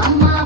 I'm not